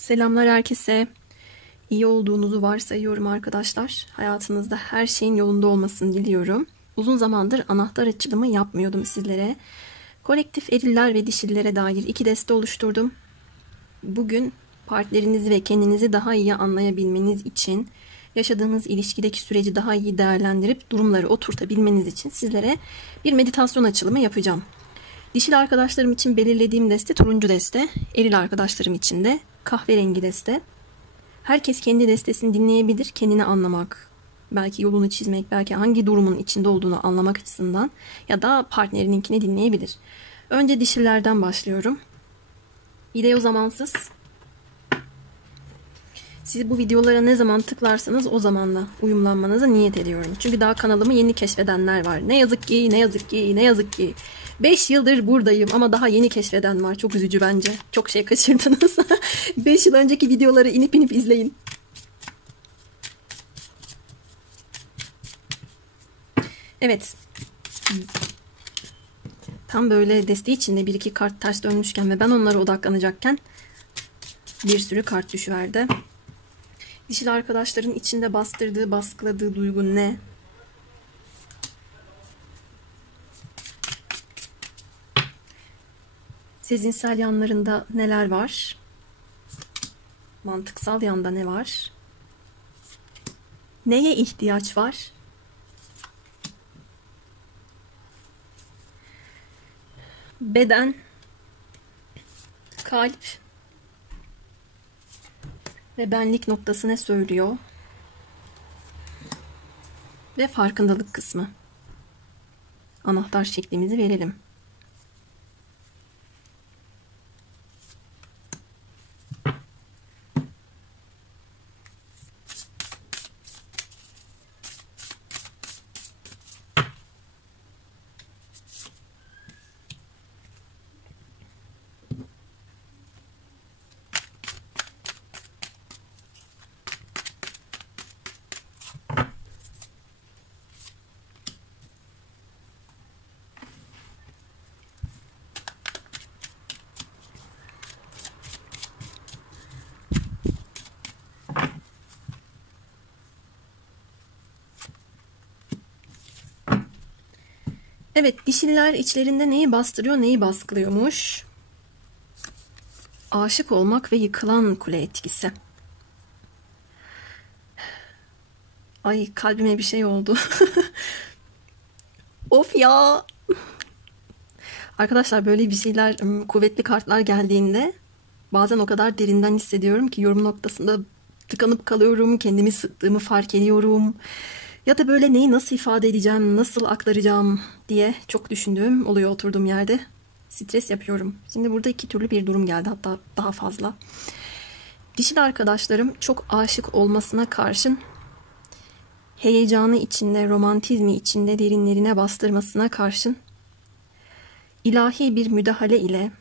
Selamlar herkese. İyi olduğunuzu varsayıyorum arkadaşlar. Hayatınızda her şeyin yolunda olmasını diliyorum. Uzun zamandır anahtar açılımı yapmıyordum sizlere. Kolektif eriller ve dişillere dair 2 deste oluşturdum. Bugün partnerinizi ve kendinizi daha iyi anlayabilmeniz için, yaşadığınız ilişkideki süreci daha iyi değerlendirip durumları oturtabilmeniz için sizlere bir meditasyon açılımı yapacağım. Dişil arkadaşlarım için belirlediğim deste turuncu deste, eril arkadaşlarım için de kahverengi deste. Herkes kendi destesini dinleyebilir, kendini anlamak, belki yolunu çizmek, belki hangi durumun içinde olduğunu anlamak açısından ya da partnerininkini dinleyebilir. Önce dişillerden başlıyorum. Video zamansız. Siz bu videolara ne zaman tıklarsanız o zamanla uyumlanmanızı niyet ediyorum. Çünkü daha kanalımı yeni keşfedenler var. Ne yazık ki, ne yazık ki, ne yazık ki. 5 yıldır buradayım ama daha yeni keşfeden var. Çok üzücü bence. Çok şey kaçırdınız. 5 yıl önceki videoları inip izleyin. Evet. Tam böyle desteği içinde bir iki kart ters dönmüşken ve ben onlara odaklanacakken bir sürü kart düşüverdi. Dişil arkadaşların içinde bastırdığı, baskıladığı duygu ne? Sezinsel yanlarında neler var? Mantıksal yanda ne var? Neye ihtiyaç var? Beden, kalp ve benlik noktası ne söylüyor? Ve farkındalık kısmı. Anahtar şeklimizi verelim. Evet, dişiller içlerinde neyi bastırıyor, neyi baskılıyormuş? Aşık olmak ve yıkılan kule etkisi. Ay, kalbime bir şey oldu. Of ya. Arkadaşlar, böyle bir şeyler, kuvvetli kartlar geldiğinde bazen o kadar derinden hissediyorum ki yorum noktasında tıkanıp kalıyorum, kendimi sıktığımı fark ediyorum. Ya da böyle neyi nasıl ifade edeceğim, nasıl aktaracağım diye çok düşündüğüm oluyor oturduğum yerde. Stres yapıyorum. Şimdi burada 2 türlü bir durum geldi, hatta daha fazla. Dişil arkadaşlarım çok aşık olmasına karşın heyecanı içinde, romantizmi içinde derinlerine bastırmasına karşın ilahi bir müdahale ile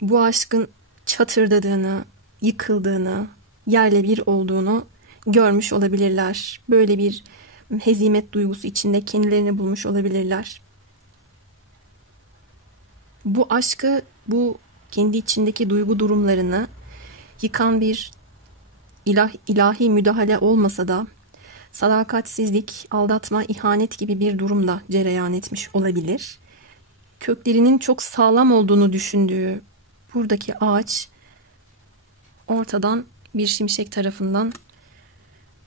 bu aşkın çatırdadığını, yıkıldığını, yerle bir olduğunu görmüş olabilirler. Böyle bir hezimet duygusu içinde kendilerini bulmuş olabilirler. Bu aşkı, bu kendi içindeki duygu durumlarını yıkan bir ilahi müdahale olmasa da sadakatsizlik, aldatma, ihanet gibi bir durumda cereyan etmiş olabilir. Köklerinin çok sağlam olduğunu düşündüğü buradaki ağaç ortadan bir şimşek tarafından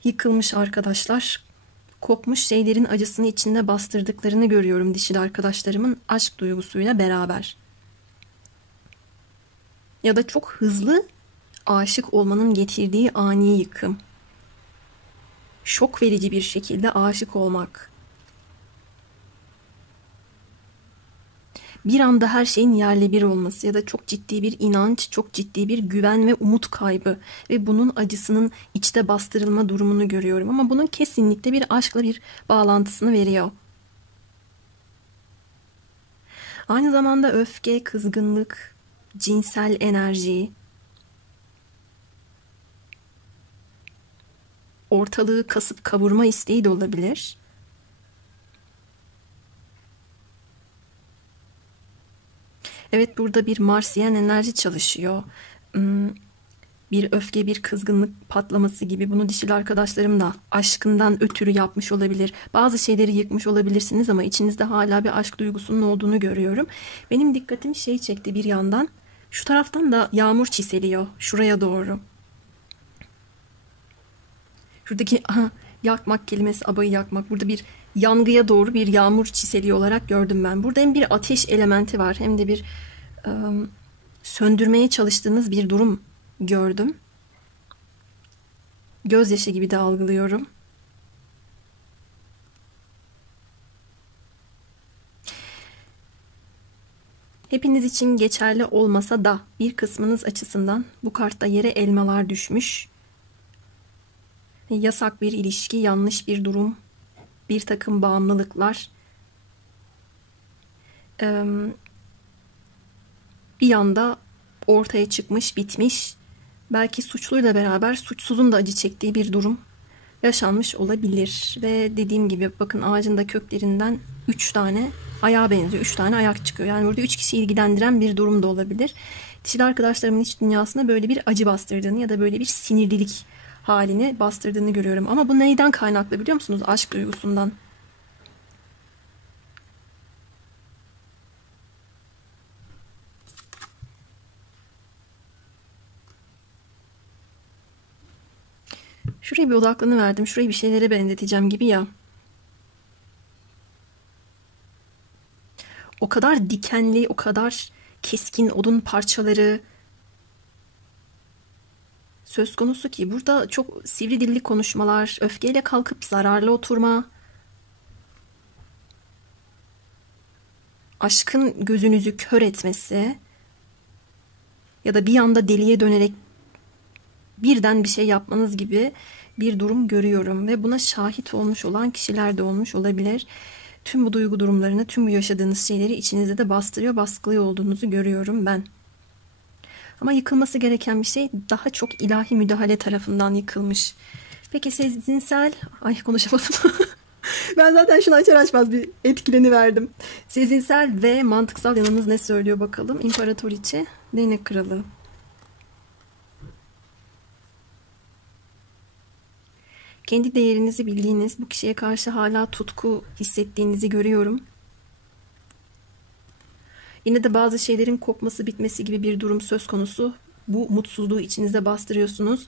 yıkılmış arkadaşlar. Kopmuş şeylerin acısını içinde bastırdıklarını görüyorum dişil arkadaşlarımın aşk duygusuyla beraber. Ya da çok hızlı aşık olmanın getirdiği ani yıkım. Şok verici bir şekilde aşık olmak. Bir anda her şeyin yerle bir olması ya da çok ciddi bir inanç, çok ciddi bir güven ve umut kaybı ve bunun acısının içte bastırılma durumunu görüyorum. Ama bunun kesinlikle bir aşkla bir bağlantısını veriyor. Aynı zamanda öfke, kızgınlık, cinsel enerji, ortalığı kasıp kavurma isteği de olabilir. Evet, burada bir Marsiyen enerji çalışıyor. bir öfke, bir kızgınlık patlaması gibi. Bunu dişil arkadaşlarım da aşkından ötürü yapmış olabilir. Bazı şeyleri yıkmış olabilirsiniz ama içinizde hala bir aşk duygusunun olduğunu görüyorum. Benim dikkatimi şey çekti bir yandan. Şu taraftan da yağmur çiseliyor şuraya doğru. Şuradaki yakmak kelimesi, abayı yakmak. Burada bir yangıya doğru bir yağmur çiseliği olarak gördüm ben. Burada hem bir ateş elementi var hem de bir söndürmeye çalıştığınız bir durum gördüm. Gözyaşı gibi de algılıyorum. Hepiniz için geçerli olmasa da bir kısmınız açısından bu kartta yere elmalar düşmüş. Yasak bir ilişki, yanlış bir durum, bir takım bağımlılıklar. Bir anda ortaya çıkmış, bitmiş. Belki suçluyla beraber suçsuzun da acı çektiği bir durum yaşanmış olabilir. Ve dediğim gibi bakın ağacın da köklerinden 3 tane ayağa benziyor. 3 tane ayak çıkıyor. Yani burada 3 kişi ilgilendiren bir durum da olabilir. Dişil arkadaşlarımın iç dünyasında böyle bir acı bastırdığını ya da böyle bir sinirlilik halini bastırdığını görüyorum. Ama bu neyden kaynaklı biliyor musunuz? Aşk duygusundan. Şuraya bir odaklanıverdim. Şurayı bir şeylere benzeteceğim gibi ya. O kadar dikenli, o kadar keskin odun parçaları söz konusu ki burada çok sivri dilli konuşmalar, öfkeyle kalkıp zararlı oturma, aşkın gözünüzü kör etmesi ya da bir anda deliye dönerek birden bir şey yapmanız gibi bir durum görüyorum ve buna şahit olmuş olan kişiler de olmuş olabilir. Tüm bu duygu durumlarını, tüm bu yaşadığınız şeyleri içinizde de bastırıyor, baskılıyor olduğunuzu görüyorum ben. Ama yıkılması gereken bir şey daha çok ilahi müdahale tarafından yıkılmış. Peki sezinsel... Ay konuşamadım. Ben zaten şunu açar açmaz bir etkileniverdim. Sezinsel ve mantıksal yanımız ne söylüyor bakalım. İmparatoriçe, Değnek Kralı. Kendi değerinizi bildiğiniz, bu kişiye karşı hala tutku hissettiğinizi görüyorum. Yine de bazı şeylerin kopması, bitmesi gibi bir durum söz konusu. Bu mutsuzluğu içinizde bastırıyorsunuz.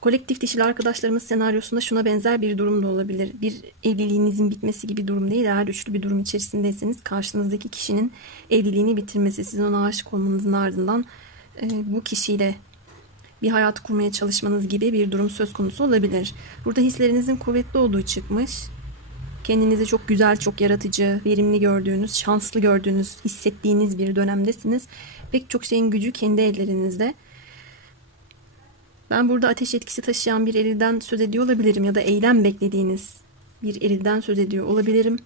Kolektif dişil arkadaşlarımız senaryosunda şuna benzer bir durum da olabilir. Bir evliliğinizin bitmesi gibi durum değil. Eğer üçlü bir durum içerisindeyseniz karşınızdaki kişinin evliliğini bitirmesi, sizin ona aşık olmanızın ardından bu kişiyle bir hayat kurmaya çalışmanız gibi bir durum söz konusu olabilir. Burada hislerinizin kuvvetli olduğu çıkmış. Kendinizi çok güzel, çok yaratıcı, verimli gördüğünüz, şanslı gördüğünüz, hissettiğiniz bir dönemdesiniz. Pek çok şeyin gücü kendi ellerinizde. Ben burada ateş etkisi taşıyan bir erilden söz ediyor olabilirim ya da eylem beklediğiniz bir erilden söz ediyor olabilirim.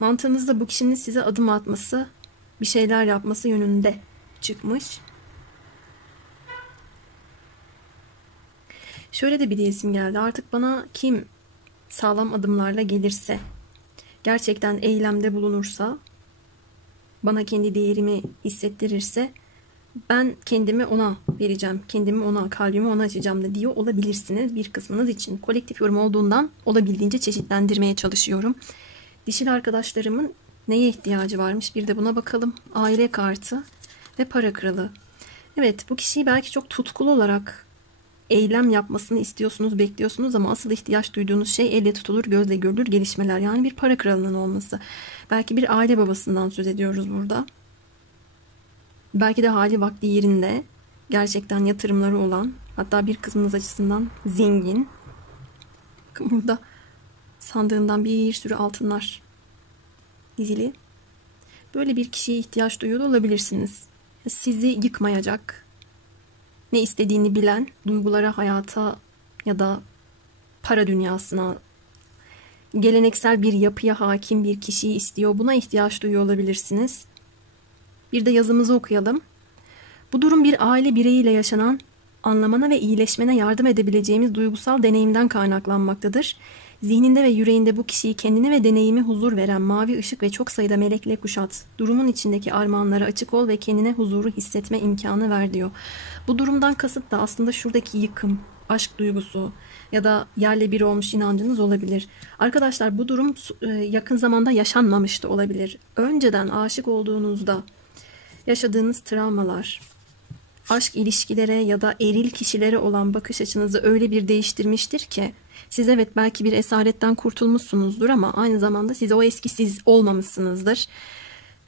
Mantığınızda bu kişinin size adım atması, bir şeyler yapması yönünde çıkmış. Şöyle de bir diyesim geldi. Artık bana kim sağlam adımlarla gelirse, gerçekten eylemde bulunursa, bana kendi değerimi hissettirirse ben kendimi ona vereceğim. Kendimi ona, kalbimi ona açacağım da diyor olabilirsiniz bir kısmınız için. Kolektif yorum olduğundan olabildiğince çeşitlendirmeye çalışıyorum. Dişil arkadaşlarımın neye ihtiyacı varmış? Bir de buna bakalım. Aile kartı ve para kralı. Evet, bu kişiyi belki çok tutkulu olarak eylem yapmasını istiyorsunuz, bekliyorsunuz ama asıl ihtiyaç duyduğunuz şey elle tutulur, gözle görülür gelişmeler. Yani bir para kralının olması. Belki bir aile babasından söz ediyoruz burada. Belki de hali vakti yerinde, gerçekten yatırımları olan, hatta bir kısmınız açısından zengin. Bakın burada sandığından bir sürü altınlar dizili. Böyle bir kişiye ihtiyaç duyuyor olabilirsiniz. Sizi yıkmayacak, ne istediğini bilen, duygulara, hayata ya da para dünyasına, geleneksel bir yapıya hakim bir kişiyi istiyor. Buna ihtiyaç duyuyor olabilirsiniz. Bir de yazımızı okuyalım. Bu durum bir aile bireyiyle yaşanan, anlamana ve iyileşmene yardım edebileceğimiz duygusal deneyimden kaynaklanmaktadır. Zihninde ve yüreğinde bu kişiyi, kendine ve deneyimi huzur veren mavi ışık ve çok sayıda melekle kuşat. Durumun içindeki armağanlara açık ol ve kendine huzuru hissetme imkanı ver diyor. Bu durumdan kasıt da aslında şuradaki yıkım, aşk duygusu ya da yerle bir olmuş inancınız olabilir. Arkadaşlar bu durum yakın zamanda yaşanmamış da olabilir. Önceden aşık olduğunuzda yaşadığınız travmalar, aşk ilişkilere ya da eril kişilere olan bakış açınızı öyle bir değiştirmiştir ki siz evet belki bir esaretten kurtulmuşsunuzdur ama aynı zamanda siz o eski siz olmamışsınızdır.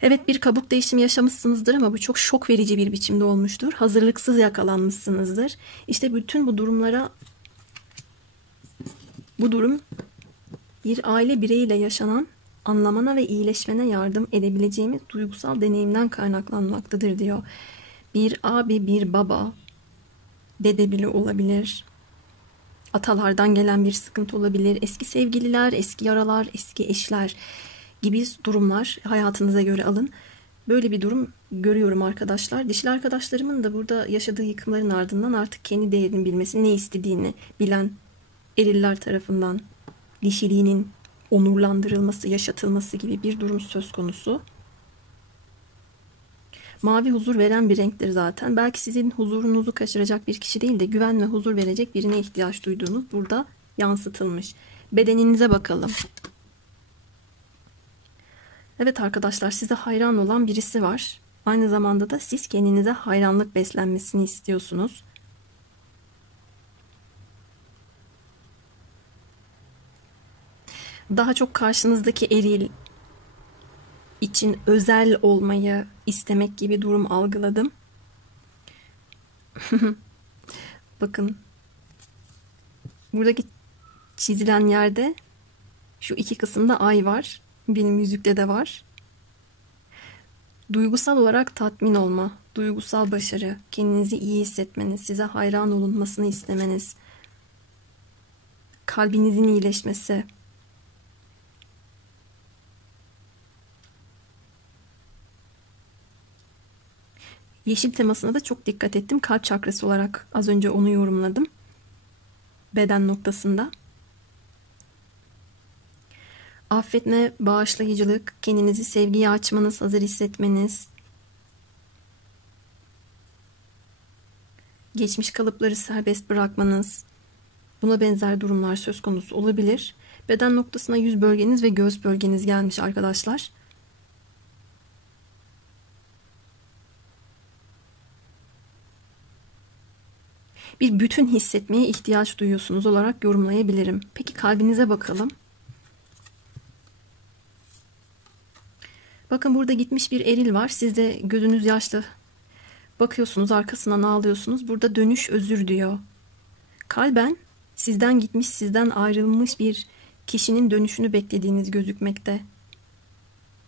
Evet bir kabuk değişimi yaşamışsınızdır ama bu çok şok verici bir biçimde olmuştur. Hazırlıksız yakalanmışsınızdır. İşte bütün bu durumlara, bu durum bir aile bireyiyle yaşanan anlamana ve iyileşmene yardım edebileceğimiz duygusal deneyimden kaynaklanmaktadır diyor. Bir abi, bir baba, dede bile olabilir. Atalardan gelen bir sıkıntı olabilir. Eski sevgililer, eski yaralar, eski eşler gibi durumlar hayatınıza göre alın. Böyle bir durum görüyorum arkadaşlar. Dişil arkadaşlarımın da burada yaşadığı yıkımların ardından artık kendi değerini bilmesi, ne istediğini bilen eriller tarafından dişiliğinin onurlandırılması, yaşatılması gibi bir durum söz konusu. Mavi huzur veren bir renktir zaten. Belki sizin huzurunuzu kaçıracak bir kişi değil de güven ve huzur verecek birine ihtiyaç duyduğunuz burada yansıtılmış. Bedeninize bakalım. Evet arkadaşlar, size hayran olan birisi var. Aynı zamanda da siz kendinize hayranlık beslenmesini istiyorsunuz. Daha çok karşınızdaki eril için özel olmayı istemek gibi durum algıladım. Bakın. Buradaki çizilen yerde şu iki kısımda ay var. Benim yüzükte de var. Duygusal olarak tatmin olma, duygusal başarı, kendinizi iyi hissetmeniz, size hayran olunmasını istemeniz, kalbinizin iyileşmesi. Yeşil temasına da çok dikkat ettim. Kalp çakrası olarak az önce onu yorumladım. Beden noktasında. Affetme, bağışlayıcılık, kendinizi sevgiye açmanız, hazır hissetmeniz, geçmiş kalıpları serbest bırakmanız, buna benzer durumlar söz konusu olabilir. Beden noktasına yüz bölgeniz ve göğüs bölgeniz gelmiş arkadaşlar. Bir bütün hissetmeye ihtiyaç duyuyorsunuz olarak yorumlayabilirim. Peki kalbinize bakalım. Bakın burada gitmiş bir eril var. Siz de gözünüz yaşlı bakıyorsunuz, arkasından ağlıyorsunuz. Burada dönüş özür diyor. Kalben sizden gitmiş, sizden ayrılmış bir kişinin dönüşünü beklediğiniz gözükmekte.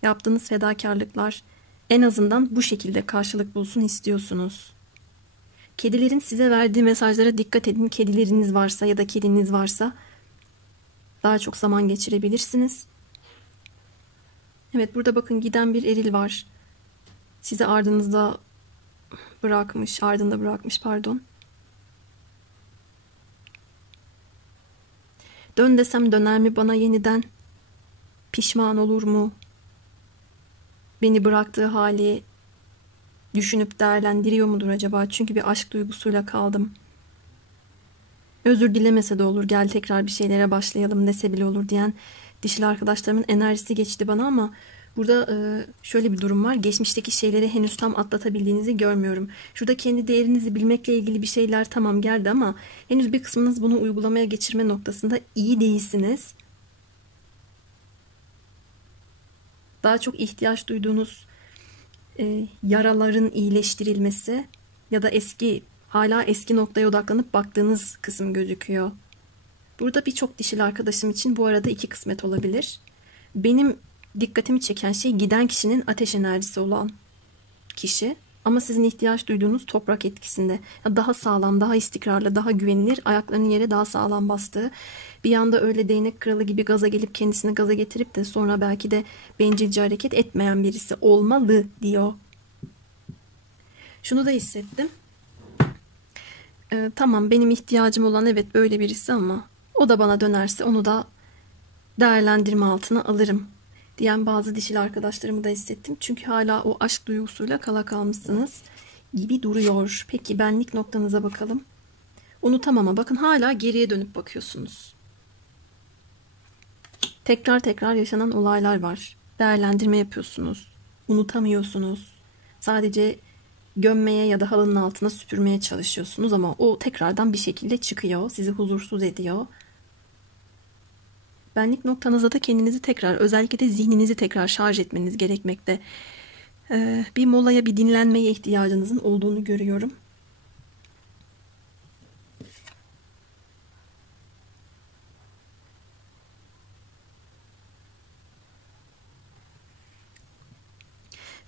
Yaptığınız fedakarlıklar en azından bu şekilde karşılık bulsun istiyorsunuz. Kedilerin size verdiği mesajlara dikkat edin. Kedileriniz varsa ya da kediniz varsa daha çok zaman geçirebilirsiniz. Evet, burada bakın giden bir eril var. Sizi ardında bırakmış pardon. Dön desem döner mi bana yeniden? Pişman olur mu? Beni bıraktığı hali düşünüp değerlendiriyor mudur acaba? Çünkü bir aşk duygusuyla kaldım. Özür dilemese de olur, gel tekrar bir şeylere başlayalım dese bile olur diyen dişil arkadaşlarımın enerjisi geçti bana ama burada şöyle bir durum var. Geçmişteki şeyleri henüz tam atlatabildiğinizi görmüyorum. Şurada kendi değerinizi bilmekle ilgili bir şeyler tamam geldi ama henüz bir kısmınız bunu uygulamaya geçirme noktasında iyi değilsiniz. Daha çok ihtiyaç duyduğunuz yaraların iyileştirilmesi ya da hala eski noktaya odaklanıp baktığınız kısım gözüküyor. Burada birçok dişil arkadaşım için bu arada iki kısmet olabilir. Benim dikkatimi çeken şey giden kişinin ateş enerjisi olan kişi. Ama sizin ihtiyaç duyduğunuz toprak etkisinde. Daha sağlam, daha istikrarlı, daha güvenilir, ayaklarının yere daha sağlam bastığı. Bir anda öyle değnek kralı gibi gaza gelip kendisini gaza getirip de sonra belki de bencilce hareket etmeyen birisi olmalı diyor. Şunu da hissettim. Tamam benim ihtiyacım olan evet böyle birisi ama o da bana dönerse onu da değerlendirme altına alırım diyen bazı dişil arkadaşlarımı da hissettim. Çünkü hala o aşk duygusuyla kala kalmışsınız gibi duruyor. Peki benlik noktanıza bakalım. Unutamama. Bakın hala geriye dönüp bakıyorsunuz. Tekrar tekrar yaşanan olaylar var. Değerlendirme yapıyorsunuz. Unutamıyorsunuz. Sadece gömmeye ya da halının altına süpürmeye çalışıyorsunuz ama o tekrardan bir şekilde çıkıyor. Sizi huzursuz ediyor. Benlik noktanızda da kendinizi tekrar, özellikle de zihninizi tekrar şarj etmeniz gerekmekte. Bir molaya, bir dinlenmeye ihtiyacınızın olduğunu görüyorum.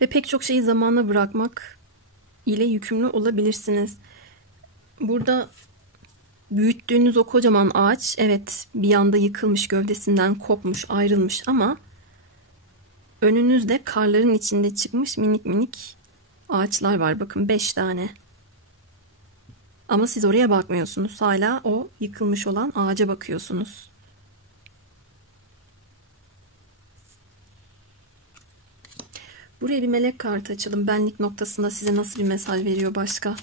Ve pek çok şeyi zamana bırakmak ile yükümlü olabilirsiniz. Burada büyüttüğünüz o kocaman ağaç, evet, bir yanda yıkılmış, gövdesinden kopmuş, ayrılmış ama önünüzde karların içinde çıkmış minik minik ağaçlar var. Bakın 5 tane. Ama siz oraya bakmıyorsunuz. Hala o yıkılmış olan ağaca bakıyorsunuz. Buraya bir melek kartı açalım. Benlik noktasında size nasıl bir mesaj veriyor başka?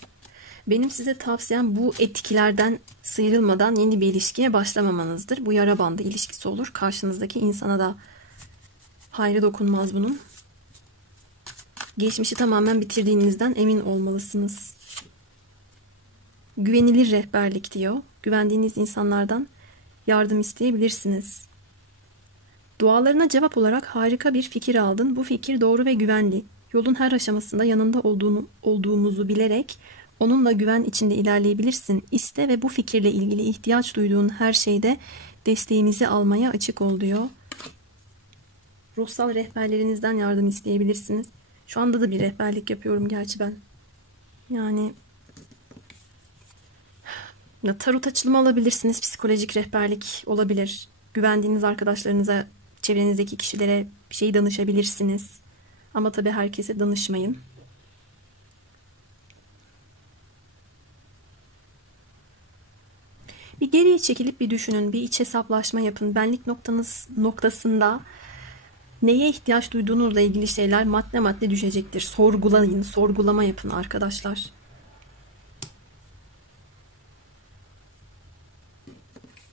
Benim size tavsiyem bu etkilerden sıyrılmadan yeni bir ilişkiye başlamamanızdır. Bu yara bandı ilişkisi olur. Karşınızdaki insana da hayrı dokunmaz bunun. Geçmişi tamamen bitirdiğinizden emin olmalısınız. Güvenilir rehberlik diyor. Güvendiğiniz insanlardan yardım isteyebilirsiniz. Dualarına cevap olarak harika bir fikir aldın. Bu fikir doğru ve güvenli. Yolun her aşamasında yanında olduğumuzu bilerek onunla güven içinde ilerleyebilirsin. İste ve bu fikirle ilgili ihtiyaç duyduğun her şeyde desteğimizi almaya açık ol diyor. Ruhsal rehberlerinizden yardım isteyebilirsiniz. Şu anda da bir rehberlik yapıyorum gerçi ben. Yani tarot açılımı alabilirsiniz. Psikolojik rehberlik olabilir. Güvendiğiniz arkadaşlarınıza, çevrenizdeki kişilere bir şey danışabilirsiniz. Ama tabii herkese danışmayın. Bir geriye çekilip bir düşünün, bir iç hesaplaşma yapın. Benlik noktasında neye ihtiyaç duyduğunuzla ilgili şeyler madde madde düşecektir. Sorgulayın, sorgulama yapın arkadaşlar.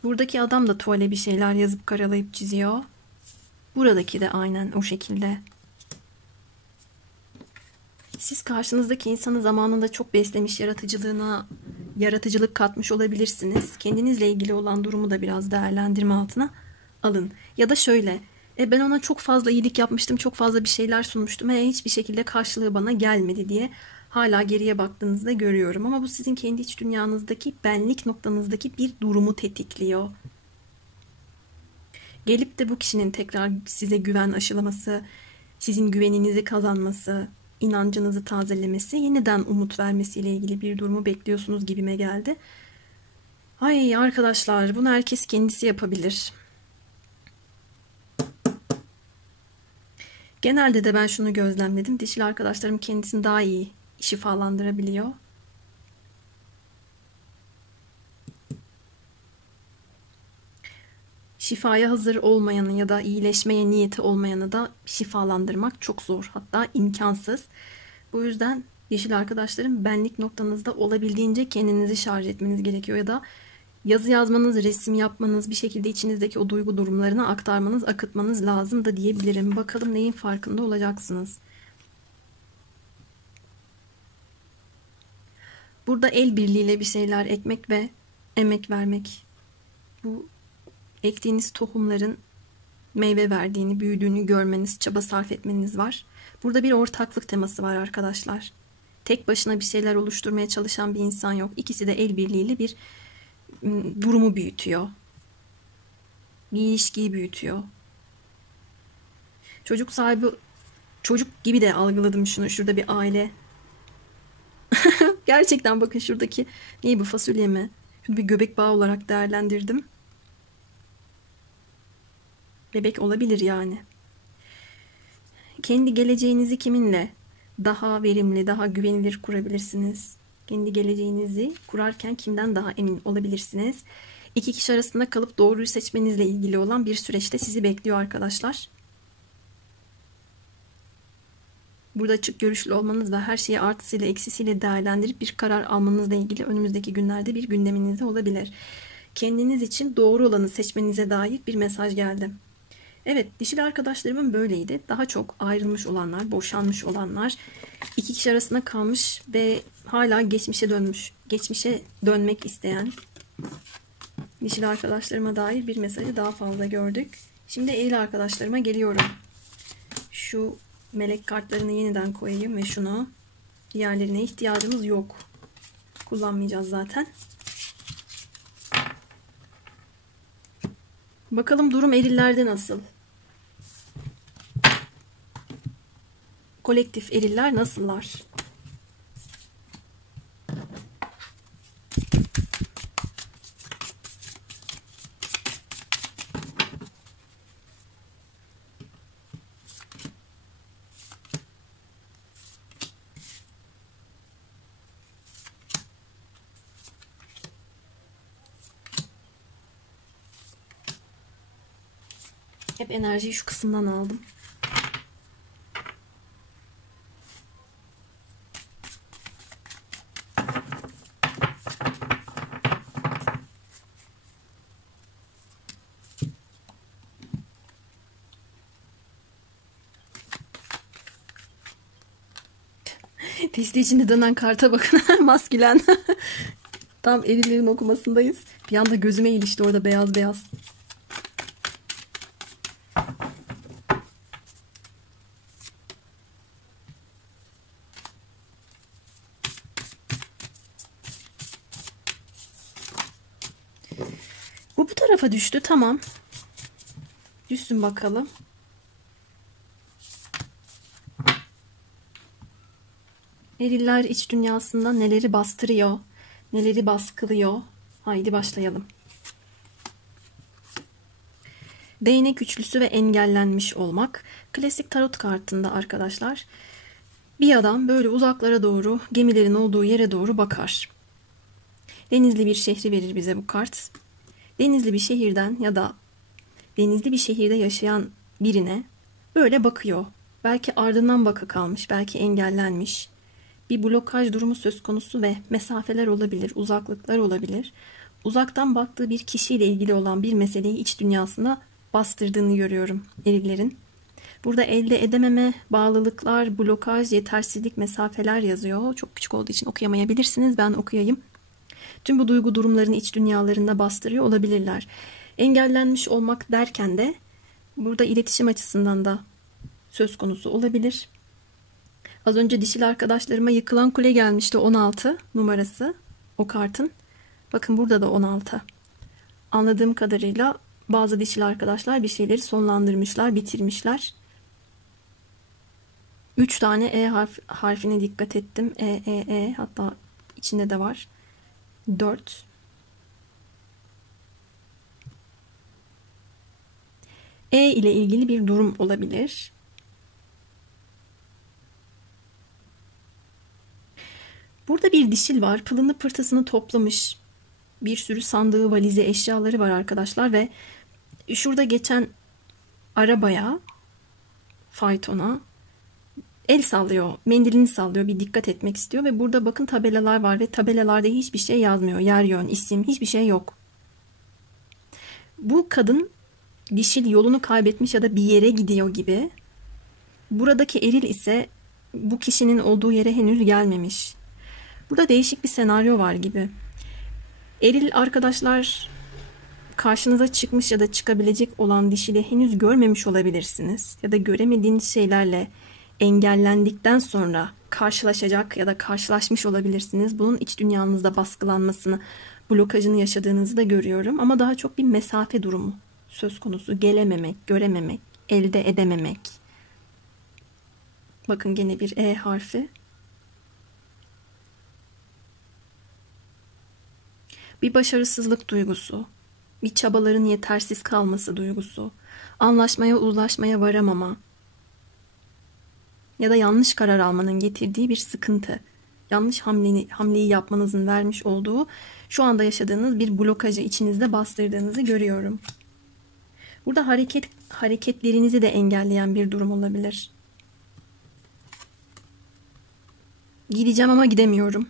Buradaki adam da tuvale bir şeyler yazıp karalayıp çiziyor. Buradaki de aynen o şekilde. Siz karşınızdaki insanı zamanında çok beslemiş, yaratıcılık katmış olabilirsiniz. Kendinizle ilgili olan durumu da biraz değerlendirme altına alın. Ya da şöyle, ben ona çok fazla iyilik yapmıştım, çok fazla bir şeyler sunmuştum. Hiçbir şekilde karşılığı bana gelmedi diye hala geriye baktığınızda görüyorum. Ama bu sizin kendi iç dünyanızdaki, benlik noktanızdaki bir durumu tetikliyor. Gelip de bu kişinin tekrar size güven aşılaması, sizin güveninizi kazanması, inancınızı tazelemesi, yeniden umut vermesiyle ilgili bir durumu bekliyorsunuz gibime geldi. Ay arkadaşlar, bunu herkes kendisi yapabilir. Genelde de ben şunu gözlemledim. Dişil arkadaşlarım kendisini daha iyi şifalandırabiliyor. Şifaya hazır olmayanı ya da iyileşmeye niyeti olmayanı da şifalandırmak çok zor. Hatta imkansız. Bu yüzden yeşil arkadaşlarım, benlik noktanızda olabildiğince kendinizi şarj etmeniz gerekiyor. Ya da yazı yazmanız, resim yapmanız, bir şekilde içinizdeki o duygu durumlarını aktarmanız, akıtmanız lazım da diyebilirim. Bakalım neyin farkında olacaksınız. Burada el birliğiyle bir şeyler ekmek ve emek vermek. Bu ektiğiniz tohumların meyve verdiğini, büyüdüğünü görmeniz, çaba sarf etmeniz var. Burada bir ortaklık teması var arkadaşlar. Tek başına bir şeyler oluşturmaya çalışan bir insan yok. İkisi de el birliğiyle bir durumu büyütüyor. Bir ilişkiyi büyütüyor. Çocuk sahibi, çocuk gibi de algıladım şunu. Şurada bir aile. Gerçekten bakın şuradaki, neyi bu, fasulye mi? Şunu bir göbek bağı olarak değerlendirdim. Bebek olabilir yani. Kendi geleceğinizi kiminle daha verimli, daha güvenilir kurabilirsiniz? Kendi geleceğinizi kurarken kimden daha emin olabilirsiniz? İki kişi arasında kalıp doğruyu seçmenizle ilgili olan bir süreçte sizi bekliyor arkadaşlar. Burada açık görüşlü olmanız ve her şeyi artısıyla eksisiyle değerlendirip bir karar almanızla ilgili önümüzdeki günlerde bir gündeminizde olabilir. Kendiniz için doğru olanı seçmenize dair bir mesaj geldi. Evet, dişil arkadaşlarımın böyleydi. Daha çok ayrılmış olanlar, boşanmış olanlar, iki kişi arasında kalmış ve hala geçmişe dönmek isteyen dişil arkadaşlarıma dair bir mesajı daha fazla gördük. Şimdi eril arkadaşlarıma geliyorum. Şu melek kartlarını yeniden koyayım ve şunu, diğerlerine ihtiyacımız yok. Kullanmayacağız zaten. Bakalım durum erillerde nasıl? Kolektif eriller nasıllar? Hep enerjiyi şu kısımdan aldım. Testi içinde dönen karta bakın. Maskülen. Tam erillerin okumasındayız. Bir anda gözüme ilişti orada beyaz beyaz. Bu tarafa düştü. Tamam. Düşsün bakalım. Eriller iç dünyasında neleri bastırıyor, neleri baskılıyor. Haydi başlayalım. Değnek üçlüsü ve engellenmiş olmak. Klasik tarot kartında arkadaşlar. Bir adam böyle uzaklara doğru, gemilerin olduğu yere doğru bakar. Denizli bir şehri verir bize bu kart. Denizli bir şehirden ya da denizli bir şehirde yaşayan birine böyle bakıyor. Belki ardından baka kalmış, belki engellenmiş. Bir blokaj durumu söz konusu ve mesafeler olabilir, uzaklıklar olabilir. Uzaktan baktığı bir kişiyle ilgili olan bir meseleyi iç dünyasına bastırdığını görüyorum erillerin. Burada elde edememe, bağlılıklar, blokaj, yetersizlik, mesafeler yazıyor. Çok küçük olduğu için okuyamayabilirsiniz. Ben okuyayım. Tüm bu duygu durumlarını iç dünyalarında bastırıyor olabilirler. Engellenmiş olmak derken de burada iletişim açısından da söz konusu olabilir. Az önce dişil arkadaşlarıma yıkılan kule gelmişti, 16 numarası o kartın. Bakın burada da 16. Anladığım kadarıyla bazı dişil arkadaşlar bir şeyleri sonlandırmışlar, bitirmişler. 3 tane harfine dikkat ettim. Hatta içinde de var. 4. ile ilgili bir durum olabilir. Burada bir dişil var. Pılını pırtasını toplamış. Bir sürü sandığı, valizi, eşyaları var arkadaşlar ve şurada geçen arabaya, faytona el sallıyor, mendilini sallıyor, bir dikkat etmek istiyor ve burada bakın tabelalar var ve tabelalarda hiçbir şey yazmıyor. Yer, yön, isim, hiçbir şey yok. Bu kadın dişil yolunu kaybetmiş ya da bir yere gidiyor gibi. Buradaki eril ise bu kişinin olduğu yere henüz gelmemiş. Burada değişik bir senaryo var gibi. Eril arkadaşlar karşınıza çıkmış ya da çıkabilecek olan dişili henüz görmemiş olabilirsiniz. Ya da göremediğiniz şeylerle engellendikten sonra karşılaşacak ya da karşılaşmış olabilirsiniz. Bunun iç dünyanızda baskılanmasını, blokajını yaşadığınızı da görüyorum. Ama daha çok bir mesafe durumu söz konusu. Gelememek, görememek, elde edememek. Bakın gene bir E harfi. Bir başarısızlık duygusu, bir çabaların yetersiz kalması duygusu, anlaşmaya, uzlaşmaya varamama ya da yanlış karar almanın getirdiği bir sıkıntı. yanlış hamleyi yapmanızın vermiş olduğu şu anda yaşadığınız bir blokajı içinizde bastırdığınızı görüyorum. Burada hareketlerinizi de engelleyen bir durum olabilir. Gideceğim ama gidemiyorum.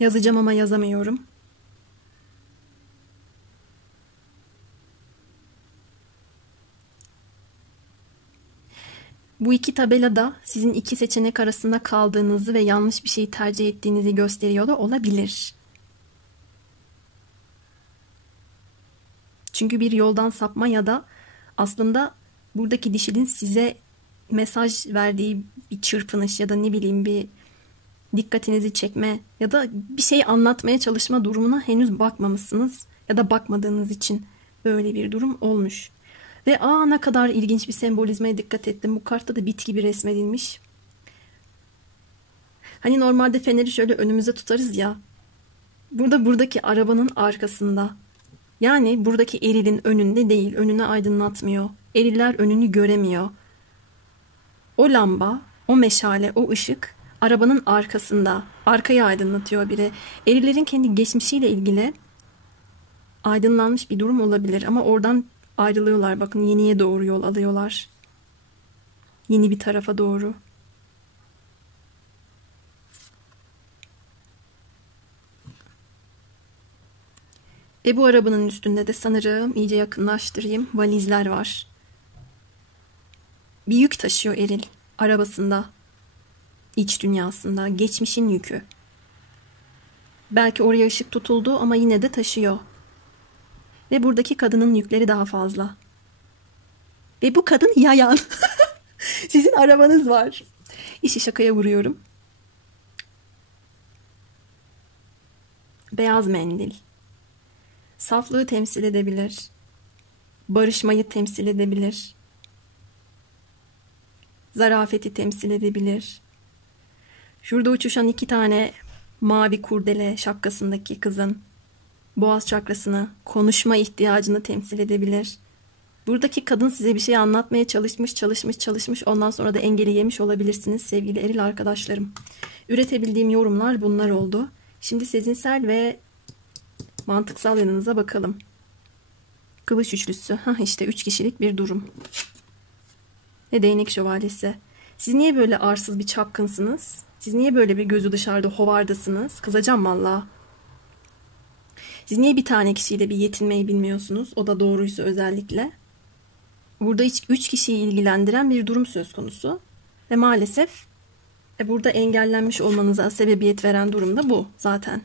Yazacağım ama yazamıyorum. Bu iki tabela da sizin iki seçenek arasında kaldığınızı ve yanlış bir şeyi tercih ettiğinizi gösteriyor da olabilir. Çünkü bir yoldan sapma ya da aslında buradaki dişilin size mesaj verdiği bir çırpınış ya da ne bileyim bir dikkatinizi çekme ya da bir şey anlatmaya çalışma durumuna henüz bakmamışsınız ya da bakmadığınız için böyle bir durum olmuş. Ve ne kadar ilginç bir sembolizmaya dikkat ettim. Bu kartta da bit gibi resmedilmiş. Hani normalde feneri şöyle önümüze tutarız ya. Buradaki arabanın arkasında. Yani buradaki erilin önünde değil. Önünü aydınlatmıyor. Eriller önünü göremiyor. O lamba, o meşale, o ışık arabanın arkasında. Arkayı aydınlatıyor biri. Erillerin kendi geçmişiyle ilgili aydınlanmış bir durum olabilir. Ama oradan ayrılıyorlar. Bakın yeniye doğru yol alıyorlar. Yeni bir tarafa doğru. Bu arabanın üstünde de sanırım iyice yakınlaştırayım. Valizler var. Bir yük taşıyor eril arabasında. İç dünyasında. Geçmişin yükü. Belki oraya ışık tutuldu ama yine de taşıyor. Ve buradaki kadının yükleri daha fazla. Ve bu kadın yayan. Sizin arabanız var. İşi şakaya vuruyorum. Beyaz mendil. Saflığı temsil edebilir. Barışmayı temsil edebilir. Zarafeti temsil edebilir. Şurada uçuşan 2 tane mavi kurdele şapkasındaki kızın boğaz çakrasını, konuşma ihtiyacını temsil edebilir. Buradaki kadın size bir şey anlatmaya çalışmış. Ondan sonra da engeli yemiş olabilirsiniz sevgili eril arkadaşlarım. Üretebildiğim yorumlar bunlar oldu. Şimdi sezinsel ve mantıksal yanınıza bakalım. Kılıç üçlüsü. İşte 3 kişilik bir durum. Ve değnek şövalyesi. Siz niye böyle arsız bir çapkınsınız? Siz niye böyle bir gözü dışarıda hovardasınız? Kızacağım valla. Siz niye bir tane kişiyle bir yetinmeyi bilmiyorsunuz? O da doğruysa özellikle. Burada hiç 3 kişiyi ilgilendiren bir durum söz konusu. Ve maalesef burada engellenmiş olmanıza sebebiyet veren durum da bu zaten.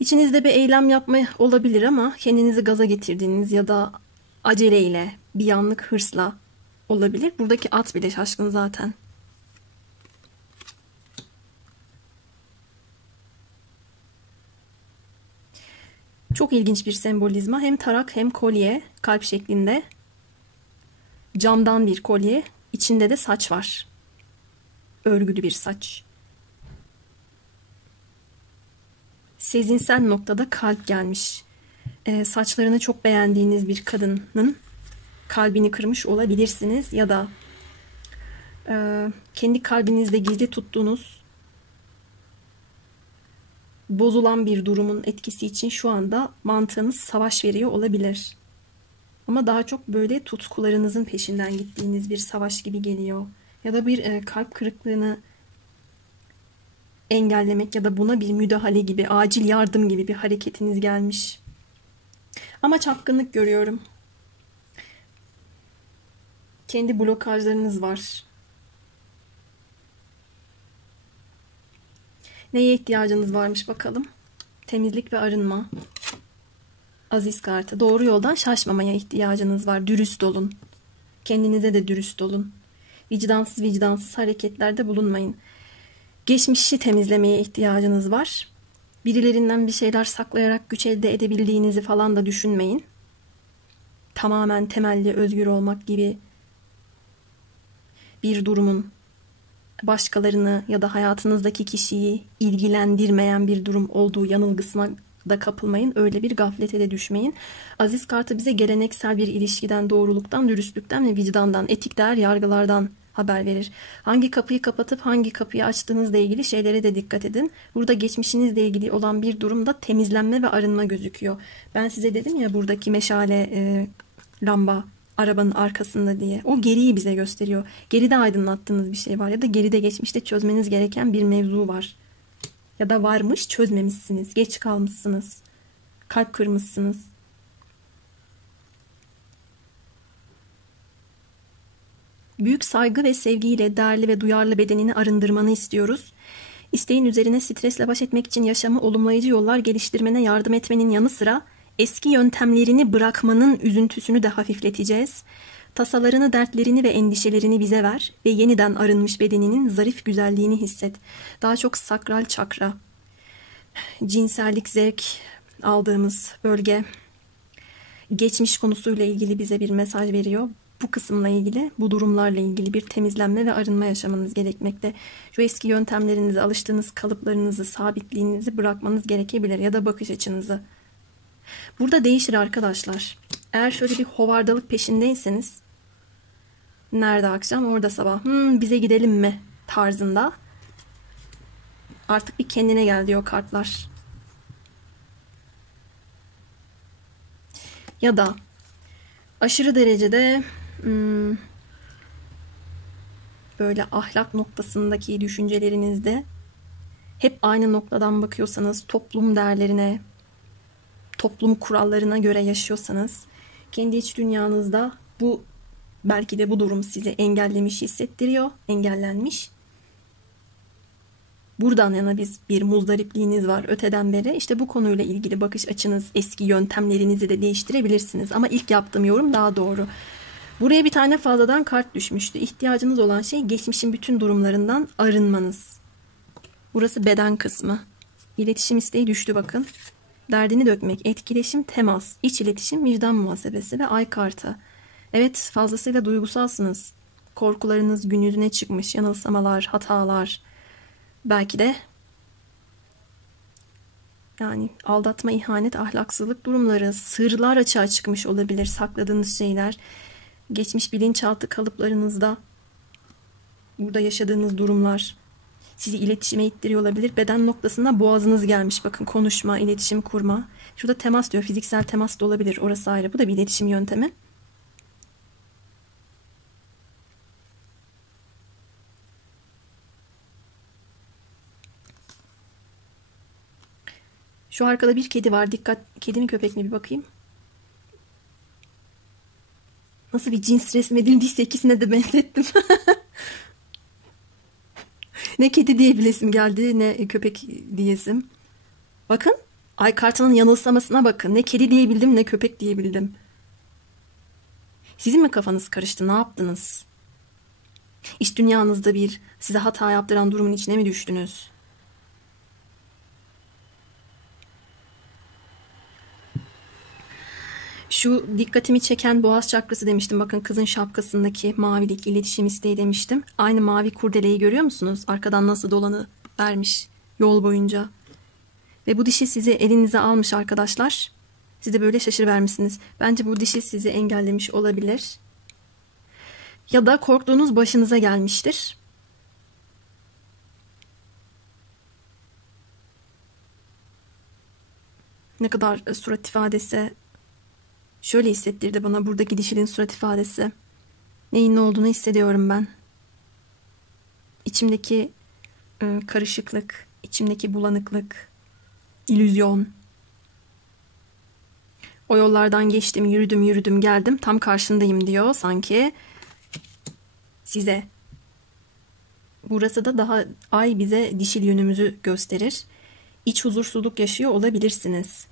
İçinizde bir eylem yapma olabilir ama kendinizi gaza getirdiğiniz ya da aceleyle, bir anlık hırsla olabilir. Buradaki at bile şaşkın zaten. Çok ilginç bir sembolizma. Hem tarak hem kolye kalp şeklinde. Camdan bir kolye. İçinde de saç var. Örgülü bir saç. Sezinsel noktada kalp gelmiş. Saçlarını çok beğendiğiniz bir kadının kalbini kırmış olabilirsiniz. Ya da kendi kalbinizde gizli tuttuğunuz bozulan bir durumun etkisi için şu anda mantığınız savaş veriyor olabilir. Ama daha çok böyle tutkularınızın peşinden gittiğiniz bir savaş gibi geliyor. Ya da bir kalp kırıklığını engellemek ya da buna bir müdahale gibi, acil yardım gibi bir hareketiniz gelmiş. Ama çapkınlık görüyorum. Kendi blokajlarınız var. Neye ihtiyacınız varmış bakalım. Temizlik ve arınma. Aziz kartı. Doğru yoldan şaşmamaya ihtiyacınız var. Dürüst olun. Kendinize de dürüst olun. Vicdansız hareketlerde bulunmayın. Geçmişi temizlemeye ihtiyacınız var. Birilerinden bir şeyler saklayarak güç elde edebildiğinizi falan da düşünmeyin. Tamamen temelli özgür olmak gibi bir durumun başkalarını ya da hayatınızdaki kişiyi ilgilendirmeyen bir durum olduğu yanılgısına da kapılmayın. Öyle bir gaflete de düşmeyin. Aziz kartı bize geleneksel bir ilişkiden, doğruluktan, dürüstlükten ve vicdandan, etik değer yargılardan haber verir. Hangi kapıyı kapatıp hangi kapıyı açtığınızla ilgili şeylere de dikkat edin. Burada geçmişinizle ilgili olan bir durumda temizlenme ve arınma gözüküyor. Ben size dedim ya buradaki meşale lamba arabanın arkasında diye. O geriyi bize gösteriyor. Geride aydınlattığınız bir şey var ya da geride geçmişte çözmeniz gereken bir mevzu var. Ya da varmış çözmemişsiniz. Geç kalmışsınız. Kalp kırmışsınız. Büyük saygı ve sevgiyle değerli ve duyarlı bedenini arındırmanı istiyoruz. İsteğin üzerine stresle baş etmek için yaşamı olumlayıcı yollar geliştirmene yardım etmenin yanı sıra eski yöntemlerini bırakmanın üzüntüsünü de hafifleteceğiz. Tasalarını, dertlerini ve endişelerini bize ver ve yeniden arınmış bedeninin zarif güzelliğini hisset. Daha çok sakral çakra, cinsellik, zevk aldığımız bölge, geçmiş konusuyla ilgili bize bir mesaj veriyor. Bu kısımla ilgili, bu durumlarla ilgili bir temizlenme ve arınma yaşamanız gerekmekte. Şu eski yöntemlerinizi, alıştığınız kalıplarınızı, sabitliğinizi bırakmanız gerekebilir ya da bakış açınızı. Burada değişir arkadaşlar. Eğer şöyle bir hovardalık peşindeyseniz, nerede akşam orada sabah, bize gidelim mi tarzında, artık bir kendine gel diyor kartlar. Ya da aşırı derecede böyle ahlak noktasındaki düşüncelerinizde hep aynı noktadan bakıyorsanız, toplum değerlerine, toplum kurallarına göre yaşıyorsanız, kendi iç dünyanızda bu belki de bu durum sizi engellemiş hissettiriyor, engellenmiş. Buradan yana bir muzdaripliğiniz var öteden beri. İşte bu konuyla ilgili bakış açınız, eski yöntemlerinizi de değiştirebilirsiniz. Ama ilk yaptığım yorum daha doğru. Buraya bir tane fazladan kart düşmüştü. İhtiyacınız olan şey geçmişin bütün durumlarından arınmanız. Burası beden kısmı. İletişim isteği düştü bakın. Derdini dökmek, etkileşim, temas, iç iletişim, vicdan muhasebesi ve ay kartı. Evet, fazlasıyla duygusalsınız. Korkularınız gün yüzüne çıkmış, yanılsamalar, hatalar. Belki de yani aldatma, ihanet, ahlaksızlık durumları, sırlar açığa çıkmış olabilir, sakladığınız şeyler. Geçmiş bilinçaltı kalıplarınızda burada yaşadığınız durumlar sizi iletişime ittiriyor olabilir. Beden noktasında boğazınız gelmiş. Bakın konuşma, iletişim kurma. Şurada temas diyor. Fiziksel temas da olabilir. Orası ayrı. Bu da bir iletişim yöntemi. Şu arkada bir kedi var. Dikkat. Kedi mi köpek mi bir bakayım. Nasıl bir cins resmedildiyse ikisine de benzettim. Ne kedi diyebilesim geldi ne köpek diyesim. Bakın. Ay kartının yanılsamasına bakın. Ne kedi diyebildim ne köpek diyebildim. Sizin mi kafanız karıştı? Ne yaptınız? İç dünyanızda bir size hata yaptıran durumun içine mi düştünüz? Şu dikkatimi çeken boğaz çakrası demiştim. Bakın kızın şapkasındaki mavilik, iletişim isteği demiştim. Aynı mavi kurdeleyi görüyor musunuz? Arkadan nasıl dolanı vermiş yol boyunca. Ve bu dişi sizi elinize almış arkadaşlar. Siz de böyle şaşırıvermişsiniz. Bence bu dişi sizi engellemiş olabilir. Ya da korktuğunuz başınıza gelmiştir. Ne kadar surat ifadesi şöyle hissettirdi bana buradaki dişinin surat ifadesi. Neyin ne olduğunu hissediyorum ben. İçimdeki karışıklık, içimdeki bulanıklık, illüzyon. O yollardan geçtim, yürüdüm, geldim. Tam karşındayım diyor sanki size. Burası da daha ay bize dişil yönümüzü gösterir. İç huzursuzluk yaşıyor olabilirsiniz.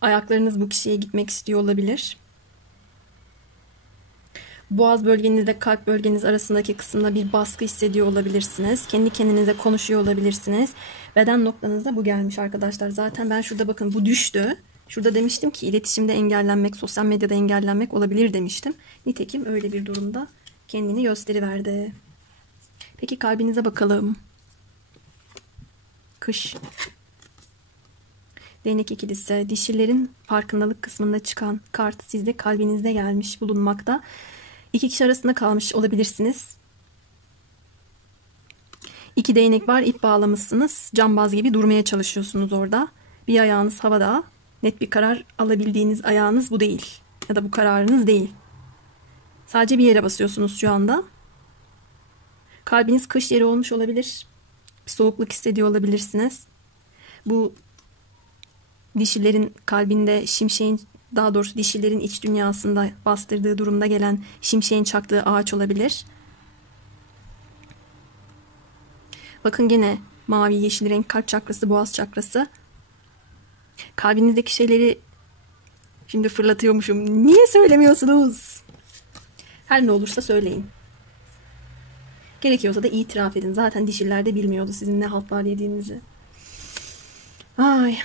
Ayaklarınız bu kişiye gitmek istiyor olabilir. Boğaz bölgenizle kalp bölgeniz arasındaki kısımda bir baskı hissediyor olabilirsiniz. Kendi kendinize konuşuyor olabilirsiniz. Beden noktanızda bu gelmiş arkadaşlar. Zaten ben şurada bakın bu düştü. Şurada demiştim ki iletişimde engellenmek, sosyal medyada engellenmek olabilir demiştim. Nitekim öyle bir durumda kendini gösteriverdi. Peki kalbinize bakalım. Kış. Değnek ikilisi, dişilerin farkındalık kısmında çıkan kart sizde kalbinizde gelmiş bulunmakta. İki kişi arasında kalmış olabilirsiniz. İki değnek var, ip bağlamışsınız. Cambaz gibi durmaya çalışıyorsunuz orada. Bir ayağınız havada. Net bir karar alabildiğiniz ayağınız bu değil. Ya da bu kararınız değil. Sadece bir yere basıyorsunuz şu anda. Kalbiniz kış yeri olmuş olabilir. Bir soğukluk hissediyor olabilirsiniz. Bu dişilerin kalbinde şimşeğin, daha doğrusu dişilerin iç dünyasında bastırdığı durumda gelen şimşeğin çaktığı ağaç olabilir. Bakın gene mavi yeşil renk, kalp çakrası, boğaz çakrası. Kalbinizdeki şeyleri şimdi fırlatıyormuşum. Niye söylemiyorsunuz? Her ne olursa söyleyin. Gerekiyorsa da itiraf edin. Zaten dişiler de bilmiyordu sizin ne haltlar yediğinizi. Ay.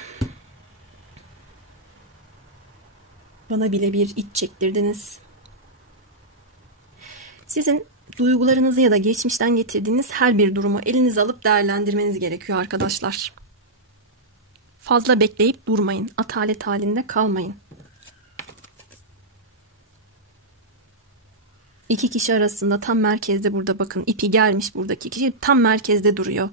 Bana bile bir iç çektirdiniz. Sizin duygularınızı ya da geçmişten getirdiğiniz her bir durumu elinize alıp değerlendirmeniz gerekiyor arkadaşlar. Fazla bekleyip durmayın. Atalet halinde kalmayın. İki kişi arasında tam merkezde, burada bakın ipi gelmiş, buradaki kişi tam merkezde duruyor.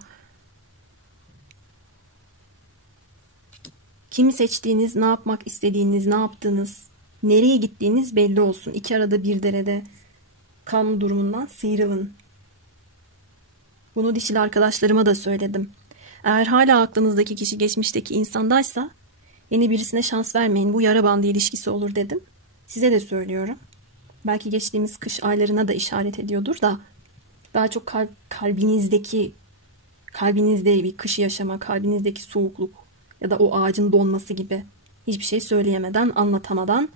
Kimi seçtiğiniz, ne yapmak istediğiniz, ne yaptığınız, nereye gittiğiniz belli olsun. İki arada bir derede kalma durumundan sıyrılın. Bunu dişili arkadaşlarıma da söyledim. Eğer hala aklınızdaki kişi geçmişteki insandaysa yeni birisine şans vermeyin. Bu yara bandı ilişkisi olur dedim. Size de söylüyorum. Belki geçtiğimiz kış aylarına da işaret ediyordur da daha çok kalbinizde bir kışı yaşama, kalbinizdeki soğukluk ya da o ağacın donması gibi hiçbir şey söyleyemeden, anlatamadan,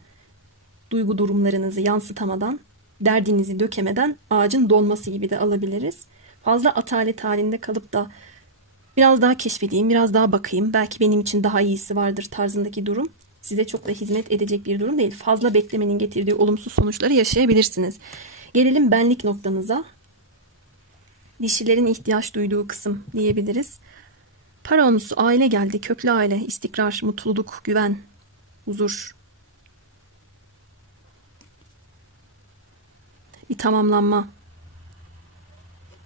duygu durumlarınızı yansıtamadan, derdinizi dökemeden ağacın donması gibi de alabiliriz. Fazla atalet halinde kalıp da biraz daha keşfedeyim, biraz daha bakayım, belki benim için daha iyisi vardır tarzındaki durum size çok da hizmet edecek bir durum değil. Fazla beklemenin getirdiği olumsuz sonuçları yaşayabilirsiniz. Gelelim benlik noktanıza. Dişilerin ihtiyaç duyduğu kısım diyebiliriz. Para onusu, aile geldi, köklü aile, istikrar, mutluluk, güven, huzur. Bir tamamlanma.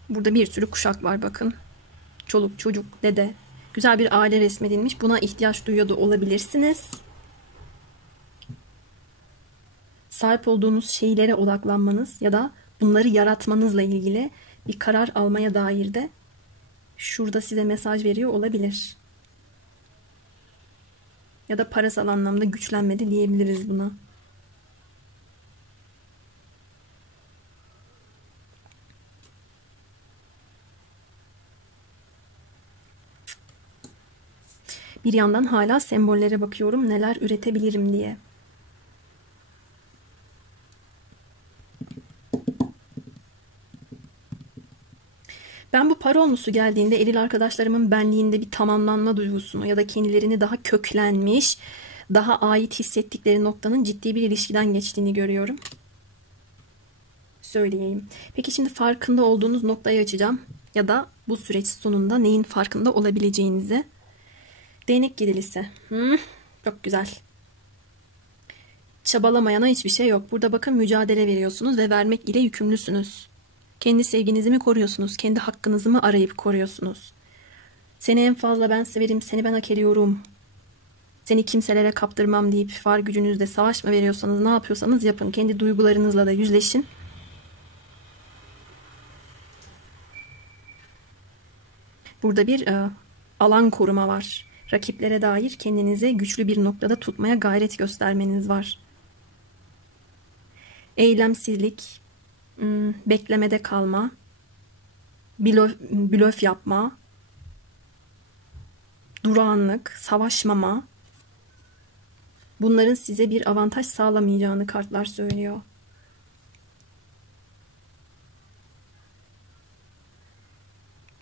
Burada bir sürü kuşak var bakın. Çoluk, çocuk, dede. Güzel bir aile resmedilmiş. Buna ihtiyaç duyuyor da olabilirsiniz. Sahip olduğunuz şeylere odaklanmanız ya da bunları yaratmanızla ilgili bir karar almaya dair de şurada size mesaj veriyor olabilir. Ya da parasal anlamda güçlenmedi diyebiliriz buna. Bir yandan hala sembollere bakıyorum, neler üretebilirim diye. Ben bu para olmusu geldiğinde eril arkadaşlarımın benliğinde bir tamamlanma duygusunu ya da kendilerini daha köklenmiş, daha ait hissettikleri noktanın ciddi bir ilişkiden geçtiğini görüyorum. Söyleyeyim. Peki şimdi farkında olduğunuz noktayı açacağım ya da bu süreç sonunda neyin farkında olabileceğinizi. Değnek yedilisi. Çok güzel. Çabalamayana hiçbir şey yok. Burada bakın mücadele veriyorsunuz ve vermek ile yükümlüsünüz. Kendi sevginizi mi koruyorsunuz? Kendi hakkınızı mı arayıp koruyorsunuz? Seni en fazla ben severim, seni ben hak ediyorum. Seni kimselere kaptırmam deyip var gücünüzle savaş mı veriyorsanız, ne yapıyorsanız yapın. Kendi duygularınızla da yüzleşin. Burada bir alan koruma var. Rakiplere dair kendinizi güçlü bir noktada tutmaya gayret göstermeniz var. Eylemsizlik, beklemede kalma, blöf yapma, durağanlık, savaşmama, bunların size bir avantaj sağlamayacağını kartlar söylüyor.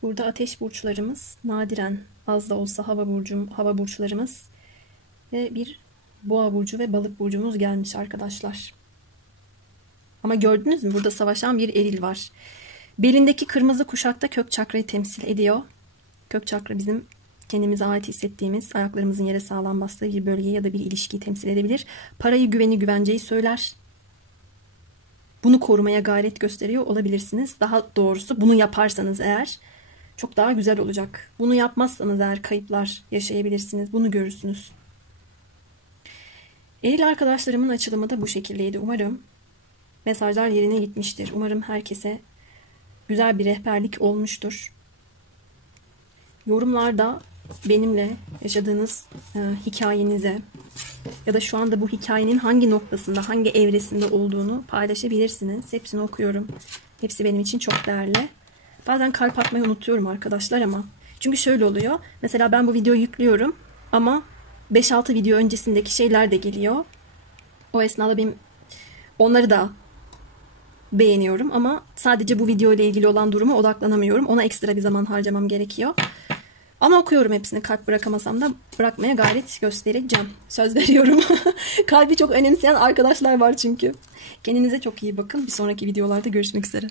Burada ateş burçlarımız, nadiren az da olsa hava burçlarımız ve bir boğa burcu ve balık burcumuz gelmiş arkadaşlar. Ama gördünüz mü? Burada savaşan bir eril var. Belindeki kırmızı kuşakta kök çakrayı temsil ediyor. Kök çakra bizim kendimize ait hissettiğimiz, ayaklarımızın yere sağlam bastığı bir bölgeyi ya da bir ilişkiyi temsil edebilir. Parayı, güveni, güvenceyi söyler. Bunu korumaya gayret gösteriyor olabilirsiniz. Daha doğrusu bunu yaparsanız eğer çok daha güzel olacak. Bunu yapmazsanız eğer kayıplar yaşayabilirsiniz. Bunu görürsünüz. Eril arkadaşlarımın açılımı da bu şekildeydi. Umarım mesajlar yerine gitmiştir. Umarım herkese güzel bir rehberlik olmuştur. Yorumlarda benimle yaşadığınız hikayenize ya da şu anda bu hikayenin hangi noktasında, hangi evresinde olduğunu paylaşabilirsiniz. Hepsini okuyorum. Hepsi benim için çok değerli. Bazen kalp atmayı unutuyorum arkadaşlar ama. Çünkü şöyle oluyor. Mesela ben bu videoyu yüklüyorum ama 5-6 video öncesindeki şeyler de geliyor. O esnada benim onları da beğeniyorum ama sadece bu video ile ilgili olan duruma odaklanamıyorum. Ona ekstra bir zaman harcamam gerekiyor. Ama okuyorum hepsini. Kalp bırakamasam da bırakmaya gayret göstereceğim. Söz veriyorum. Kalbi çok önemseyen arkadaşlar var çünkü. Kendinize çok iyi bakın. Bir sonraki videolarda görüşmek üzere.